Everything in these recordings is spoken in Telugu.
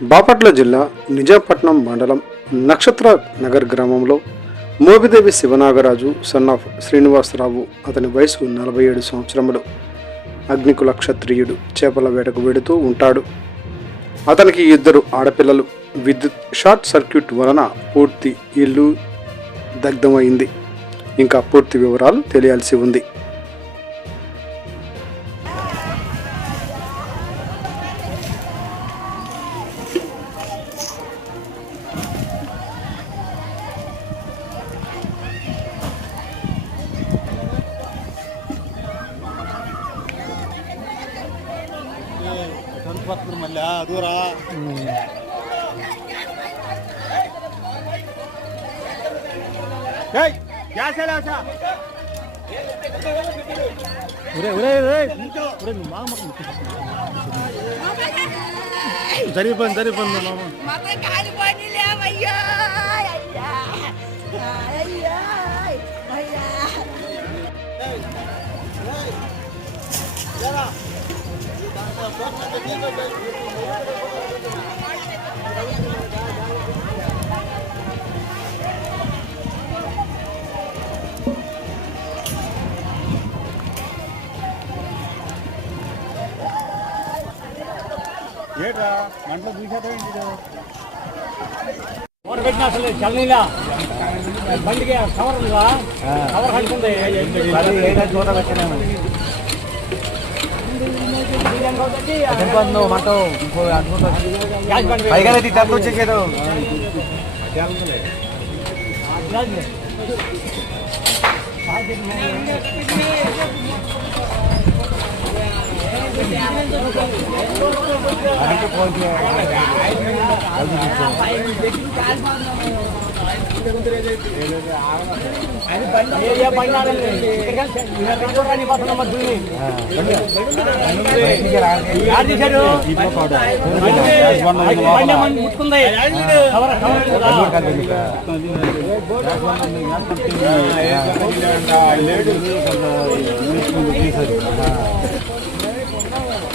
బాపట్ల జిల్లా నిజాంపట్నం మండలం నక్షత్ర నగర్ గ్రామంలో మోపిదేవి శివనాగరాజు సన్ ఆఫ్ శ్రీనివాసరావు, అతని వయసు 47 సంవత్సరములు, అగ్నికుల క్షత్రియుడు, చేపల వేటకు వెడుతూ ఉంటాడు. అతనికి 2 ఆడపిల్లలు. విద్యుత్ షార్ట్ సర్క్యూట్ వలన పూర్తి ఇల్లు దగ్ధమైంది. ఇంకా పూర్తి వివరాలు తెలియాల్సి ఉంది. మళ్ళీ దూరా సరిపోయింది మామ ఏట్రా మంటలో దూసేటా మోటార్ పెట్టినా అసలు చల్లనీలా బండికి కవర్ ఉందా కవర్ కట్టుకుంది చోట పెట్టినాను పైగా తక్కువ వచ్చేసేదో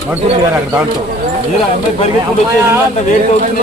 మడుతుంది గారు అక్కడ దాంట్లో అమ్మాయి పరిగెత్తుకుంటూ వచ్చేసిందంత వేడి అవుతుంది.